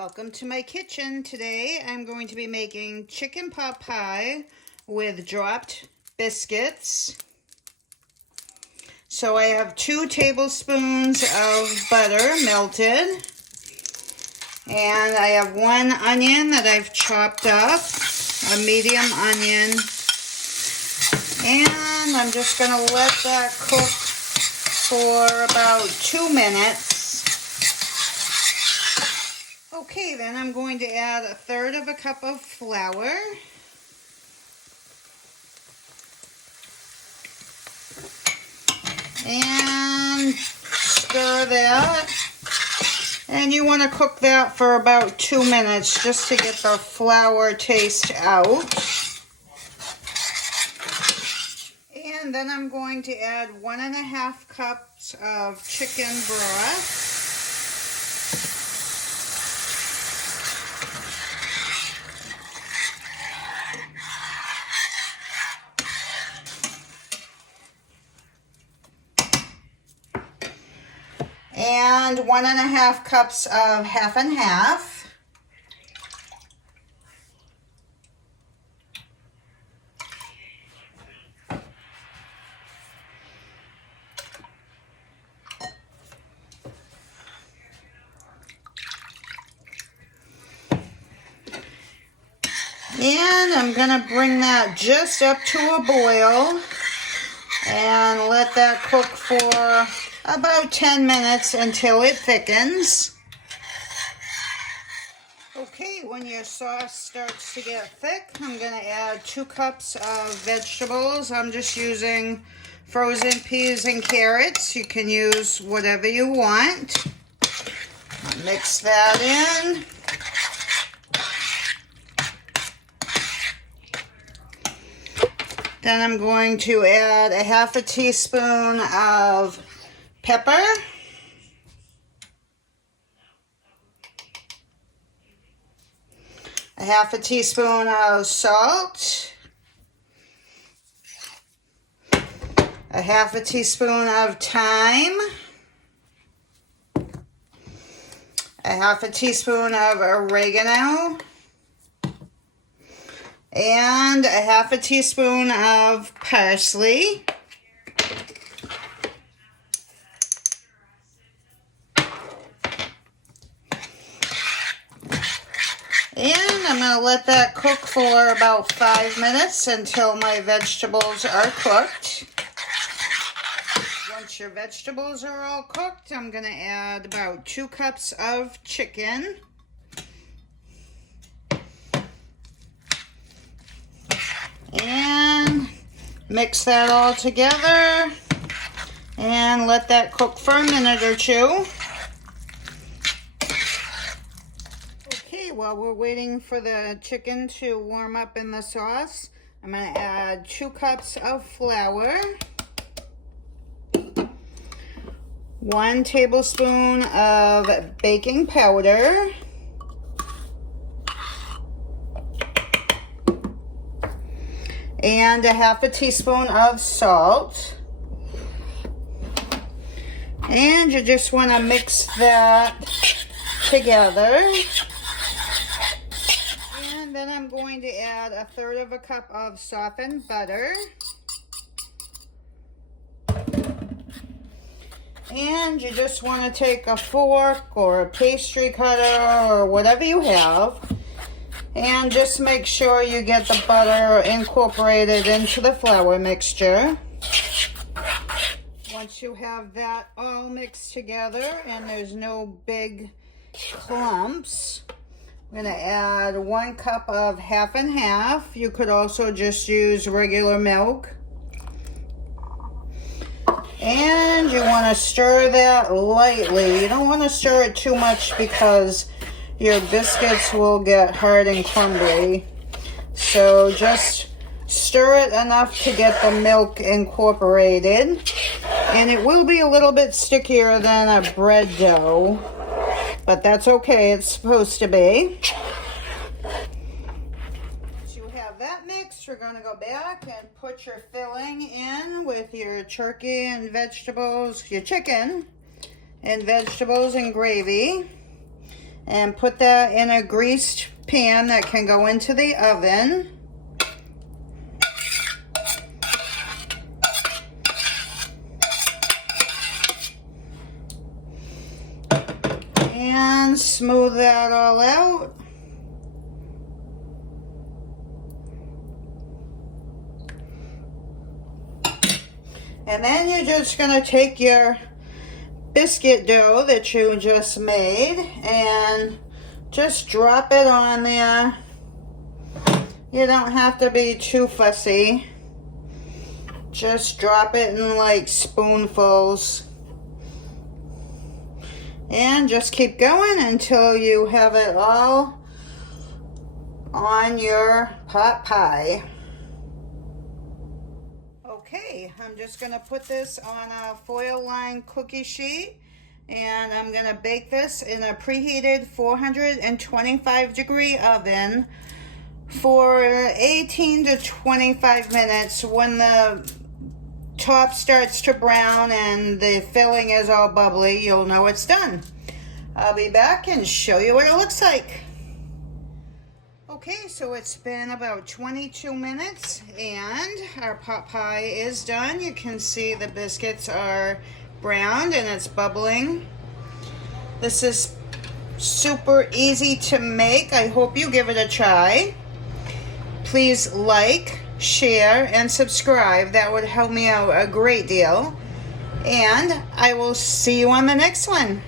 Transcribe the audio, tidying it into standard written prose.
Welcome to my kitchen. Today I'm going to be making chicken pot pie with dropped biscuits. So I have 2 tablespoons of butter melted. And I have 1 onion that I've chopped up, a medium onion. And I'm just going to let that cook for about 2 minutes. Okay, then I'm going to add 1/3 cup of flour. And stir that. And you want to cook that for about 2 minutes just to get the flour taste out. And then I'm going to add 1½ cups of chicken broth. And 1½ cups of half and half. And I'm going to bring that just up to a boil and let that cook for about 10 minutes until it thickens. Okay, when your sauce starts to get thick, I'm going to add 2 cups of vegetables. I'm just using frozen peas and carrots. You can use whatever you want. I'll mix that in. Then I'm going to add 1/2 teaspoon of pepper. A 1/2 teaspoon of salt. A 1/2 teaspoon of thyme. A 1/2 teaspoon of oregano. And a 1/2 teaspoon of parsley. And I'm going to let that cook for about 5 minutes until my vegetables are cooked. Once your vegetables are all cooked, I'm going to add about 2 cups of chicken. And mix that all together and let that cook for a minute or 2. Okay, while we're waiting for the chicken to warm up in the sauce, I'm going to add 2 cups of flour, 1 tablespoon of baking powder, and a 1/2 teaspoon of salt. And you just want to mix that together. And then I'm going to add 1/3 cup of softened butter. And you just want to take a fork or a pastry cutter or whatever you have, and just make sure you get the butter incorporated into the flour mixture. Once you have that all mixed together and there's no big clumps, I'm going to add 1 cup of half and half. You could also just use regular milk. And you want to stir that lightly. You don't want to stir it too much because your biscuits will get hard and crumbly. So just stir it enough to get the milk incorporated. And it will be a little bit stickier than a bread dough, but that's okay, it's supposed to be. Once you have that mixed, we're going to go back and put your filling in with your turkey and vegetables, your chicken and vegetables and gravy. and put that in a greased pan that can go into the oven. And smooth that all out. And then you're just going to take your biscuit dough that you just made and just drop it on there. You don't have to be too fussy. Just drop it in like spoonfuls. And just keep going until you have it all on your pot pie. Okay, I'm just going to put this on a foil lined cookie sheet, and I'm going to bake this in a preheated 425 degree oven for 18 to 25 minutes. When the top starts to brown and the filling is all bubbly, you'll know it's done. I'll be back and show you what it looks like. Okay, so it's been about 22 minutes and our pot pie is done. You can see the biscuits are browned and it's bubbling. This is super easy to make. I hope you give it a try. Please like, share, and subscribe. That would help me out a great deal. And I will see you on the next one.